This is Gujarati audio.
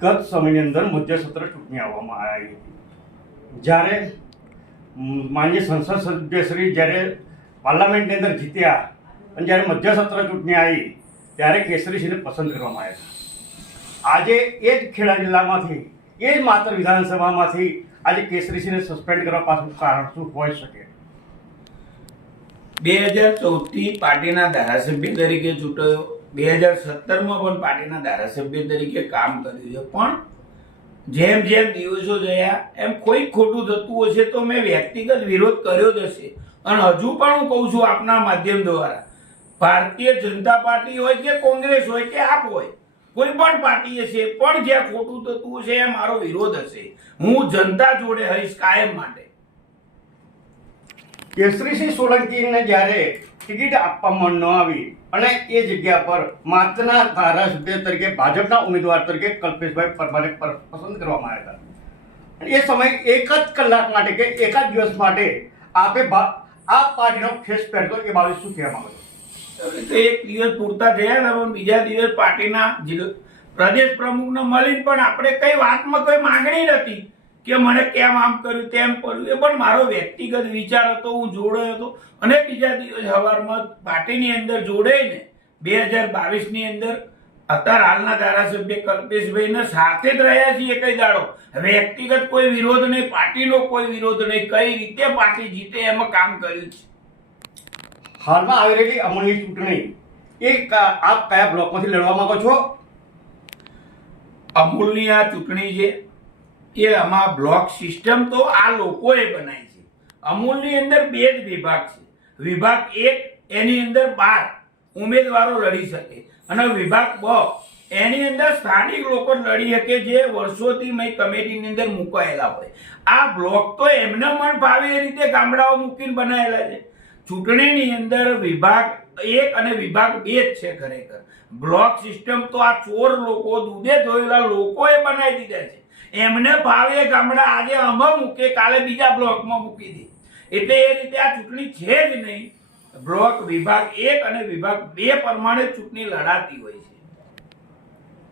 ગત સમયની અંદર મધ્ય સત્ર ચૂંટણી આવવામાં આવી હતી. જ્યારે માન્ય સંસદ સભ્યશ્રી જ્યારે પાર્લામેન્ટની અંદર જીત્યા અને જ્યારે મધ્ય સત્ર ચૂંટણી આવી, ત્યારે કેસરીસિંહને પસંદ કરવામાં આવ્યા આજે એ જ ખેડા જિલ્લામાંથી, એ જ માત્ર વિધાનસભામાંથી આજે કેસરીસિંહને સસ્પેન્ડ કરવા પાછું કારણ શું હોઈ શકે? બે હજાર ચૌદથી પાર્ટીના ધારાસભ્ય તરીકે ચૂંટાયો. બે હજાર સત્તરમાં પણ પાર્ટીના ધારાસભ્ય તરીકે કામ કર્યું છે. પણ જેમ જેમ દિવસો ગયા એમ કોઈ ખોટું થતું હશે તો મેં વ્યક્તિગત વિરોધ કર્યો જ હશે. અને હજુ પણ હું કહું છું આપના માધ્યમ દ્વારા, ભારતીય જનતા પાર્ટી હોય કે કોંગ્રેસ હોય કે આપ હોય, કોઈ પણ પાર્ટી હશે, પણ જ્યાં ખોટું થતું હશે એ મારો વિરોધ હશે. હું જનતા જોડે હઈશ કાયમ માટે. કેસરીસિંહ સોલંકીને જ્યારે ટિકિટ આપવામાં ન આવી. અને એ જગ્યા પર માતના ધારાસભ્ય તરીકે ભાજપના ઉમેદવાર તરીકે કલ્પેશભાઈ પરમારે પસંદ કરવામાં આવ્યા હતા. એ સમય એક જ કલાક માટે કે એક જ દિવસ માટે આપે આ પાર્ટીનો ફેસ પહેરતો એ બાબતે શું કહેવા માંગો તો એક દિવસ પૂરતા થયા ને બીજા દિવસ પાર્ટીના પ્રદેશ પ્રમુખને મળીને પણ આપણે કઈ વાતમાં કોઈ માંગણી નથી. કે મને કેમ આમ કર્યું તેમ કર્યું એ પણ મારો વ્યક્તિગત વિચાર હતો હું જોડાયો હતો. અને બીજા દિવસ સવારમાં પાર્ટીની અંદર જોડાઈને બે હજાર બાવીસની અંદર અત્યારે હાલના ધારાસભ્ય કલ્પેશભાઈને સાથે જ રહ્યા છીએ કઈ દાડો. વ્યક્તિગત કોઈ વિરોધ નહીં પાર્ટીનો કોઈ વિરોધ નહીં કઈ રીતે પાર્ટી જીતે એમાં કામ કર્યું છે. હાલમાં આવી રહેલી અમૂલની ચૂંટણી એ આપ કયા બ્લોકમાંથી લડવા માંગો છો? અમૂલની આ ચૂંટણી છે એ આમાં બ્લોક સિસ્ટમ તો આ લોકોએ બનાવી છે. અમૂલની અંદર બે જ વિભાગ છે. વિભાગ એક, એની અંદર બાર ઉમેદવારો લડી શકે. અને વિભાગ બ, એની અંદર સ્થાનિક લોકો લડી શકે જે વર્ષોથી મેં કમિટીની અંદર મુકાયેલા હોય. આ બ્લોક તો એમને મન ભાવે એ રીતે ગામડાઓ મૂકીને બનાવેલા છે. ચૂંટણીની અંદર વિભાગ એક અને વિભાગ બે જ છે ખરેખર. બ્લોક સિસ્ટમ તો આ ચોર લોકો દૂધે ધોયેલા લોકોએ બનાવી દીધા છે. એમને ભાવે ગામડા આજે આમાં મૂકે, કાલે બીજા બ્લોકમાં મૂકી દે. એટલે એ રીતે આ ચૂંટણી છે જ નહીં. બ્લોક વિભાગ એક અને વિભાગ બે પ્રમાણે ચૂંટણી લડાતી હોય છે.